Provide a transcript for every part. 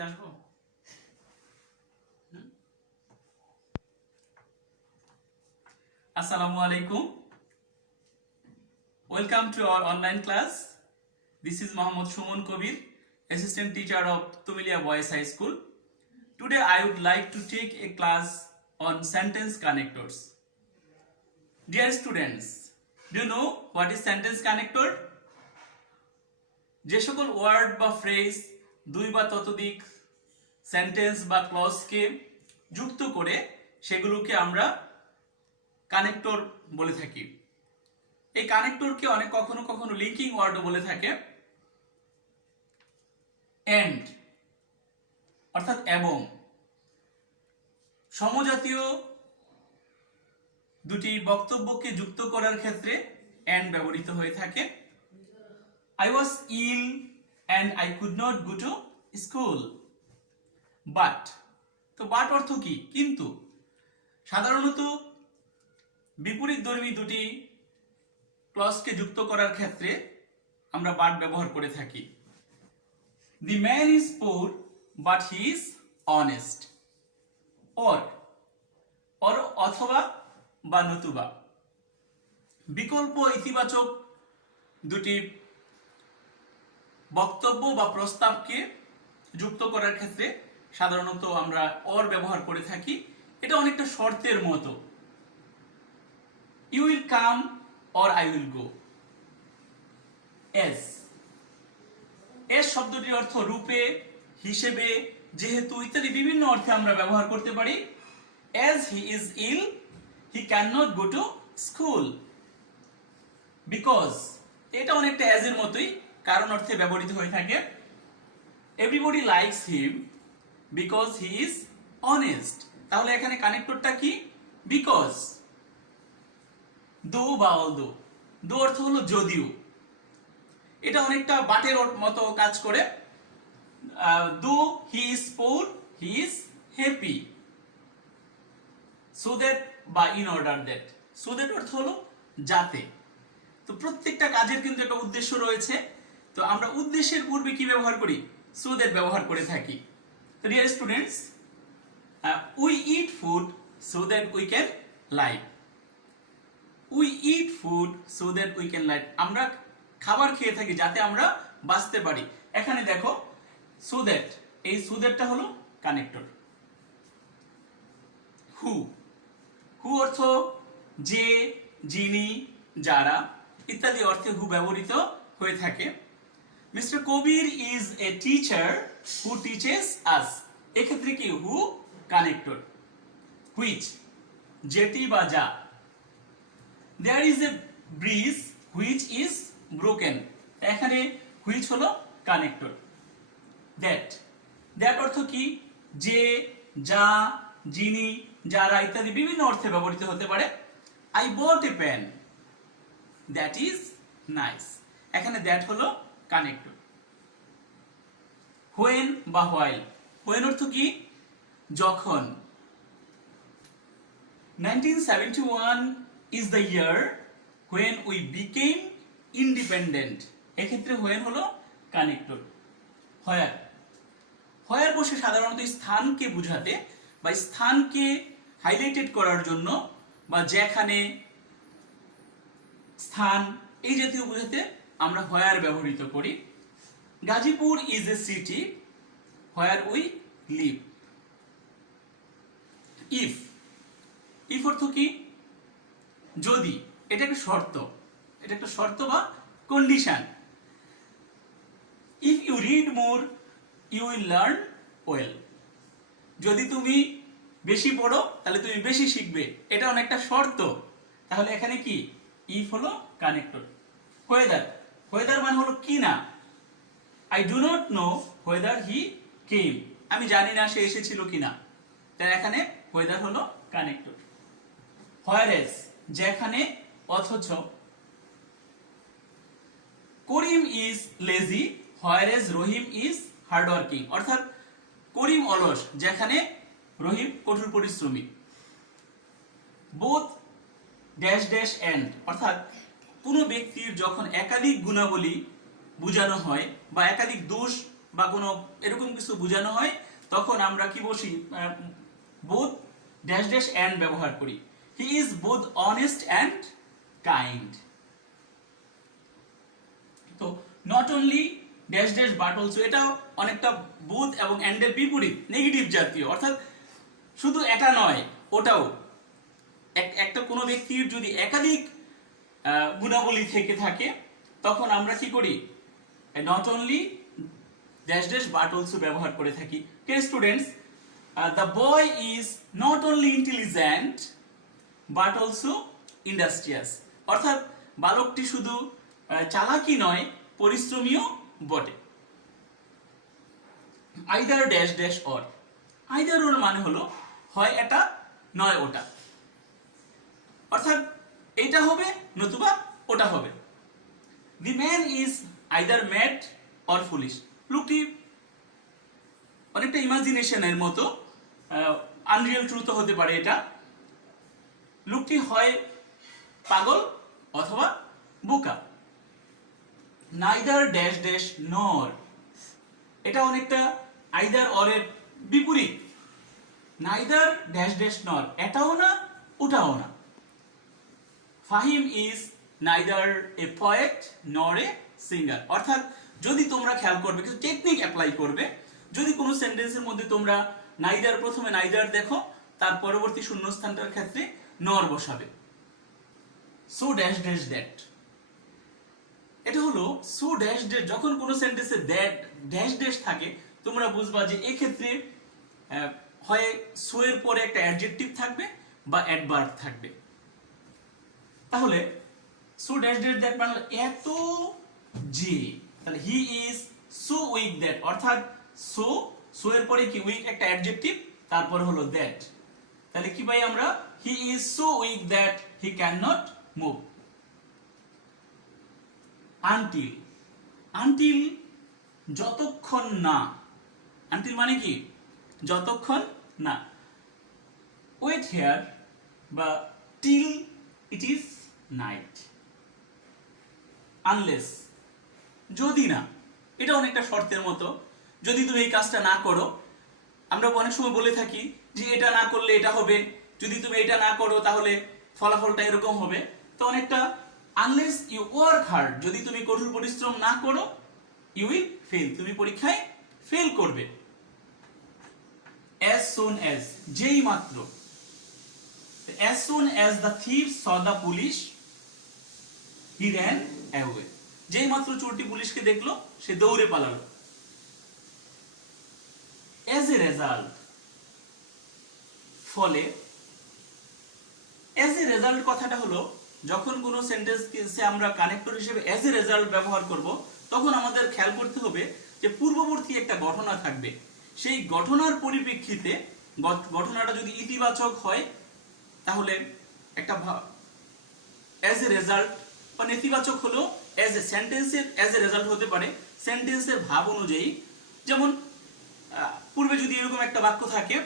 সাথে আসবো। আসসালামু আলাইকুম। Welcome to our online class. This is Mohammad Shumon Kobir, assistant teacher of Tumilia Boys High School. Today I would like to take a class on sentence connectors. Dear students, do you know what is sentence connector? যে সকল word বা phrase দুই বা ততোধিক sentence বা ক্লজকে যুক্ত করে সেগুলোকে আমরা কানেক্টর বলে থাকি। এই কানেক্টরকে অনেক কখনো কখনো লিঙ্কিং ওয়ার্ডও বলে থাকে। এন্ড অর্থাৎ এবং সমজাতীয় দুটি বক্তব্যকে যুক্ত করার ক্ষেত্রে এন্ড ব্যবহৃত হয়ে থাকে। I was ill and I could not go to school. But তো বাট অর্থ কি? কিন্তু সাধারণত বিপরীতধর্মী দুটি ক্লজকে যুক্ত করার ক্ষেত্রে আমরা বাট ব্যবহার করে থাকি। The man is poor but he is honest. or অথবা বা নতুবা বিকল্প ইতিবাচক দুটি বক্তব্য বা প্রস্তাবকে যুক্ত করার ক্ষেত্রে সাধারণত আমরা অর ব্যবহার করে থাকি। এটা অনেকটা শর্তের মতো। You will come or I will go. As শব্দটির অর্থ রূপে, হিসেবে, যেহেতু ইত্যাদি বিভিন্ন অর্থে আমরা ব্যবহার করতে পারি। As he is ill, he cannot go to school. Because এটা অনেকটা as এর মতোই, কারণ অর্থে ব্যবহৃত হয়ে থাকে। Everybody likes him because he is honest. তাহলে এখানে কানেক্টরটা কি? Because though বা although, though অর্থ হলো যদিও, এটা অনেকটা বাটের মতো কাজ করে। Though he is poor, he is happy. So that বা in order that, so that অর্থ হলো যাতে। তো প্রত্যেকটা কাজের কিন্তু একটা উদ্দেশ্য রয়েছে। তো আমরা উদ্দেশ্যের পূর্বে কি ব্যবহার করি? So that ব্যবহার করে থাকি। তো dear students, we eat food so that we can live. We eat food so that we can live. আমরা খাবার খেয়ে থাকি যাতে আমরা বাঁচতে পারি। এখানে দেখো so that, এই so that-টা হলো কানেক্টর। হু অর্থ যে, যিনি, যারা ইত্যাদি অর্থে হু ব্যবহৃত হয়ে থাকে। Mister Kabir is a teacher who teaches us. এক্ষেত্রে কি হু কানেক্টর। হুইচ যেটি বা যা। There is a bridge which is broken. এখানে হুইচ হলো কানেক্টর। দ্যাট অর্থ কি? যে, যা, যিনি, যারা ইত্যাদি বিভিন্ন অর্থে ব্যবহৃত হতে পারে। I bought a pen, that is nice. এখানে দ্যাট হলো কানেক্টর। হোয়েন বা হোয়াইল। হোয়েন অর্থ কি? যখন। 1971 is the year when we became independent. এক্ষেত্রে হোয়েন হলো কানেক্টর। হোয়ার বসে সাধারণত স্থানকে বোঝাতে বা স্থানকে হাইলাইটেড করার জন্য বা যেখানে, স্থান, এই জাতীয় বোঝাতে আমরা হোয়ার ব্যবহৃত করি। Gazipur is a city where we live. If অর্থ কি? যদি। এটা একটা শর্ত, এটা একটা শর্ত বা condition. If you read more you will learn well. যদি তুমি বেশি পড়ো তাহলে তুমি বেশি শিখবে, এটা অনেকটা শর্ত। তাহলে এখানে কি? ইফ হলো কানেক্টর। ওয়েদার মানে হলো কি না। I do not know whether he came. আমি জানি না সে এসেছিল কিনা। তাই এখানে ওয়েদার হলো কানেক্টর। হোয়ারেস যেখানে, অথচ। Karim is lazy whereas Rahim is hardworking. অর্থাৎ করিম অলস যেখানে রহিম কঠোর পরিশ্রমী। বোথ ড্যাশ ড্যাশ এন্ড অর্থাৎ কোনো ব্যক্তির যখন একাধিক গুণাবলী বোঝানো হয় বা একাধিক দোষ বা কোনো এরকম কিছু বোঝানো হয়, তখন আমরা কি বসি, বোথ ড্যাশ ড্যাশ অ্যান্ড ব্যবহার করি। He is both honest and kind. তো not only dash dash but also, এটাও অনেকটা বোথ এবং অ্যান্ড এর বিপরীত, নেগেটিভ জাতীয়, অর্থাৎ শুধু এটা নয় ওটাও। একটা কোনো ব্যক্তির যদি একাধিক গুণাবলী থেকে থাকে, তখন আমরা কি করি, not only dash dash but also ব্যবহার করে থাকি। কে students, the boy is not only intelligent but also industrious, অর্থাৎ বালকটি শুধু চালাকি নয়, পরিশ্রমীও বটে। Either dash dash or, either or মানে হলো হয় এটা নয় ওটা, অর্থাৎ এটা হবে নতুবা ওটা হবে। The man is either mad or foolish, লোকটি অনেকটা ইমাজিনেশনের মতো, আনরিয়েল ট্রুথ হতে পারে এটা, লোকটি হয় পাগল অথবা বোকা। নাইদার ড্যাশ ড্যাশ নর, এটা অনেকটা আইদার অরের বিপরীত। নাইদার ড্যাশ ড্যাশ নর, এটাও না ওটাও না। Fahim is neither a poet নর এ সিঙ্গার, অর্থাৎ যদি তোমরা খেয়াল করবে, কিছু টেকনিক অ্যাপ্লাই করবে, যদি কোনো সেন্টেন্সের মধ্যে তোমরা নাইদার, প্রথমে নাইদার দেখো, তার পরবর্তী শূন্যস্থানটার ক্ষেত্রে নর বসাবে। সো ড্যাশ ড্যাশ দ্যাট, এটা হলো সো ড্যাশ ড্যাশ, যখন কোনো সেন্টেন্সে দ্যাট ড্যাশ ড্যাশ থাকে, তোমরা বুঝবা যে এক্ষেত্রে হয় সো এর পরে একটা অ্যাডজেক্টিভ থাকবে বা অ্যাডভার্ব থাকবে। তাহলে সো ড্যাশ ড্যাশ দ্যাট মানে এত যে, তাহলে he is so weak that, অর্থাৎ সো, সো এর পরে কি উইক একটা অ্যাডজেক্টিভ, তারপর হলো দ্যাট, তাহলে কি পাই আমরা, he is so weak that he can not move. Until, until যতক্ষণ না, আনটিল মানে কি যতক্ষণ না। ওয়েট হেয়ার বা till it is night. Unless, যদি না, এটা অনেকটা শর্তের মতো, যদি তুমি এই কাজটা না করো, আমরা অনেক সময় বলে থাকি যে এটা না করলে এটা হবে, যদি তুমি এটা না করো তাহলে ফলাফলটা এরকম হবে। তো অনেকটা আনলেস ইউ ওয়ার্ক হার্ড, যদি তুমি কঠোর পরিশ্রম না করো, ইউ উইল ফেল, তুমি পরীক্ষায় ফেল করবে। as soon as, যেই মাত্র, as soon as the thief saw the police he ran away, যেই মাত্র চোরটি পুলিশকে দেখলো সে দৌড়ে পালালো। as a result, ফলে, as a result কথাটা হলো যখন কোনো সেন্টেন্সে আমরা কানেক্টর হিসেবে as a result ব্যবহার করব, তখন আমাদের খেয়াল করতে হবে যে পূর্ববর্তী একটা ঘটনা থাকবে, সেই ঘটনার পরিপ্রেক্ষিতে ঘটনাটা যদি ইতিবাচক হয় তাহলে একটা as a result, বা নেতিবাচক হলো as a সেন্টেন্সের as a result হতে পারে সেন্টেন্সের ভাব অনুযায়ী। যেমন পূর্বে যদি এরকম একটা বাক্য থাকে,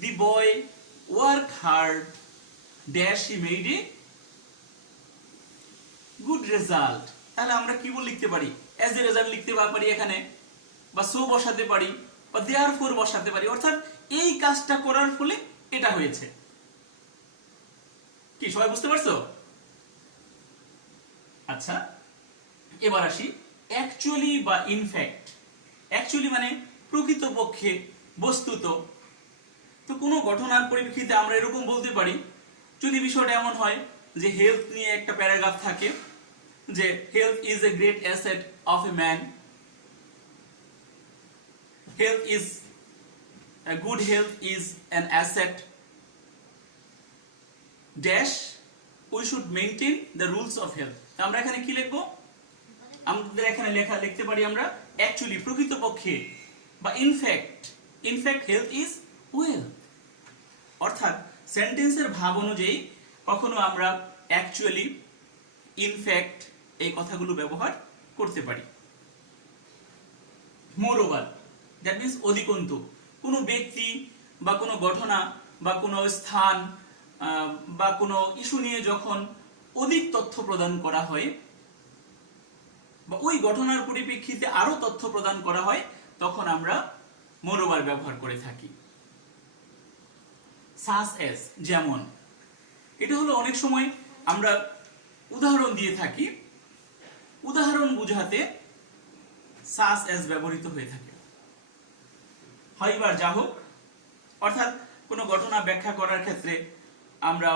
the boy work hard dash he made a good result, তাহলে আমরা কি বল লিখতে পারি, as a result লিখতে পারি এখানে, বা সো বসাতে পারি, বা দেয়ারফর বসাতে পারি, অর্থাৎ এই কাজটা করার ফলে এটা হয়েছে। কি সবাই বুঝতে পারছো? আচ্ছা, এবার আসি অ্যাকচুয়ালি বা ইনফ্যাক্ট। অ্যাকচুয়ালি মানে প্রকৃতপক্ষে, বস্তুত। তো কোনো ঘটনার পরিপ্রেক্ষিতে আমরা এরকম বলতে পারি, যদি বিষয়টা এমন হয় যে হেলথ নিয়ে একটা প্যারাগ্রাফ থাকে, যে health is a great asset of a man, health is a good health is an asset dash we should maintain the rules of health। আমরা এখানে কি লিখবো, আমাদের এখানে লিখতে পারি আমরা অ্যাকচুয়ালি প্রকৃতপক্ষে, বা ইনফ্যাক্ট হেলথ ইজ ওয়েলথ, অর্থাৎ সেন্টেন্সের ভাব অনুযায়ী কখনো আমরা অ্যাকচুয়ালি, ইনফ্যাক্ট এই কথাগুলো ব্যবহার করতে পারি। মোরওভার, দ্যাট মিন্স অধিকন্তু, কোনো ব্যক্তি বা কোনো ঘটনা বা কোনো স্থান বা কোনো ইস্যু নিয়ে যখন অধিক তথ্য প্রদান করা হয়, বা ওই ঘটনার পরিপ্রেক্ষিতে আরো তথ্য প্রদান করা হয়, তখন আমরা মোরওভার ব্যবহার করে থাকি। সাস এস, যেমন, এটা হলো অনেক সময় আমরা উদাহরণ দিয়ে থাকি, উদাহরণ বোঝাতে সাস এস ব্যবহৃত হয়ে থাকে। হাউএভার, যা হোক, অর্থাৎ কোনো ঘটনা ব্যাখ্যা করার ক্ষেত্রে আমরা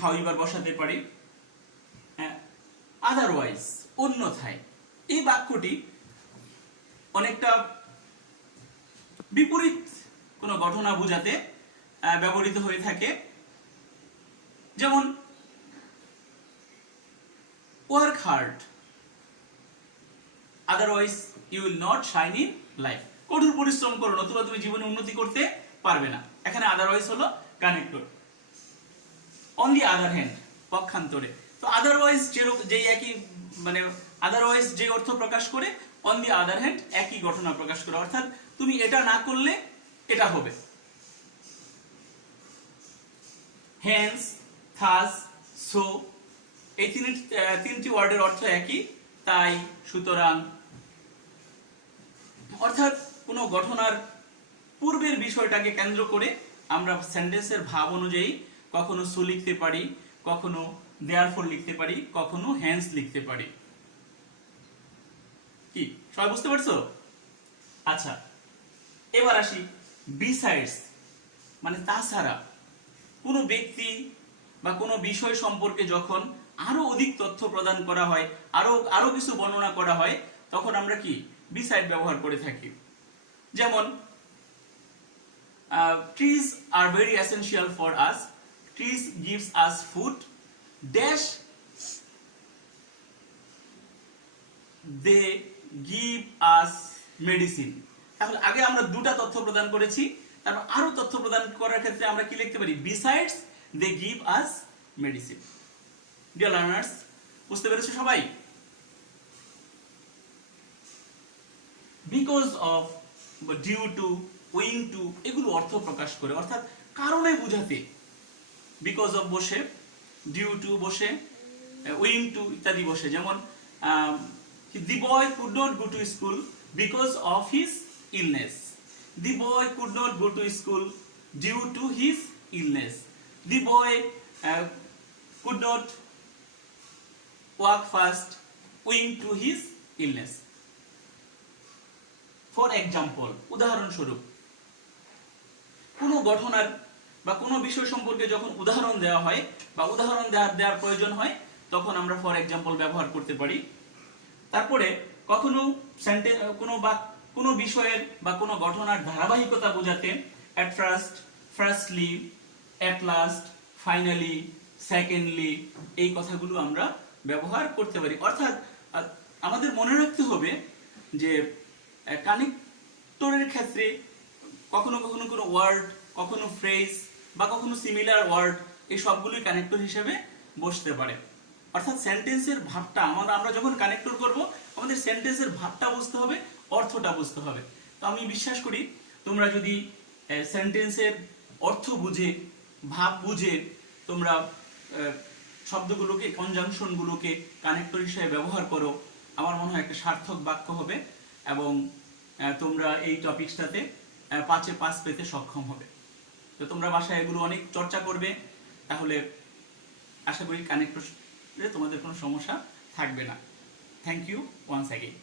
হাউএভার বসাতে পারি। আদারওয়াইজ, অন্যথায়, এই বাক্যটি অনেকটা বিপরীত কোনো ঘটনা বোঝাতে ব্যবহৃত হয়ে থাকে। যেমন work hard, otherwise you will not shine in life. কঠোর পরিশ্রম করো, নতুবা তুমি জীবনে উন্নতি করতে পারবে না। এখানে আদারওয়াইজ হলো connector. On the other hand, পক্ষান্তরে। তো আদারওয়াইজ যেই একই, মানে আদারওয়াইজ যে অর্থ প্রকাশ করে, অন দি আদার হ্যান্ড একই ঘটনা প্রকাশ করে, অর্থাৎ তুমি এটা না করলে এটা হবে। হেন্স, থাস, সো, এই তিনটি ওয়ার্ডের অর্থ একই, তাই, সুতরাং। অর্থাৎ কোনো ঘটনার পূর্বের বিষয়টাকে কেন্দ্র করে আমরা সেন্টেন্সের ভাব অনুযায়ী কখনো সো লিখতে পারি, কখনো দেয়ারফর লিখতে পারি, কখনো হেন্স লিখতে পারি। কি সবাই বুঝতে পারছো? আচ্ছা, এবার আসি বিসাইডস, মানে তাছাড়া। কোনো ব্যক্তি বা কোনো বিষয় সম্পর্কে যখন আরো অধিক তথ্য প্রদান করা হয়, আরো কিছু বর্ণনা করা হয়, তখন আমরা কি বিসাইড ব্যবহার করে থাকি। যেমন, trees are very essential for us, trees gives us food, dash they give us medicine. তাহলে আগে আমরা দুটা তথ্য প্রদান করেছি, তারপর আরো তথ্য প্রদান করার ক্ষেত্রে আমরা কি লিখতে পারি? Besides they give us medicine. Dear learners, বুঝতে পেরেছো সবাই? Because of, due to, owing to, এগুলো অর্থ প্রকাশ করে, অর্থাৎ কারণে বুঝাতে বিকজ অফ বসে, ডিউ টু বসে, ওয়িং টু ইত্যাদি বসে। যেমন, the boy could not go to school because of his illness. The boy could not go to school due to his illness. The boy could not walk fast owing to his illness. For example, উদাহরণস্বরূপ, কোনো ঘটনার বা কোনো বিষয় সম্পর্কে যখন উদাহরণ দেওয়া হয় বা উদাহরণ দেওয়ার প্রয়োজন হয়, তখন আমরা ফর এক্সাম্পল ব্যবহার করতে পারি। তারপরে কখনো কোনো বিষয়ের বা কোনো ঘটনার ধারাবাহিকতা বোঝাতে at first, firstly, at last, finally, secondly, এই কথাগুলো আমরা ব্যবহার করতে পারি। অর্থাৎ আমাদের মনে রাখতে হবে যে কানেক্টরের ক্ষেত্রে কখনো কখনো কোনো ওয়ার্ড, কখনো ফ্রেজ বা কখনো সিমিলার ওয়ার্ড, এই সবগুলোই কানেক্টর হিসেবে বসতে পারে। অর্থাৎ সেন্টেন্সের ভাবটা আমরা যখন কানেক্টর করব, আমাদের সেন্টেন্সের ভাবটা বুঝতে হবে, অর্থটা বুঝতে হবে। তো আমি বিশ্বাস করি তোমরা যদি সেন্টেন্সের অর্থ বুঝে, ভাব বুঝে তোমরা শব্দগুলোকে, কনজাংশনগুলোকে কানেক্টর হিসেবে ব্যবহার করো, আমার মনে হয় একটা সার্থক বাক্য হবে এবং তোমরা এই টপিকসটাতে 5-এ 5 পেতে সক্ষম হবে। তো তোমরা বাসায় এগুলো অনেক চর্চা করবে, তাহলে আশা করি কানেক্টর তোমাদের কোনো সমস্যা থাকবে না। Thank you once again.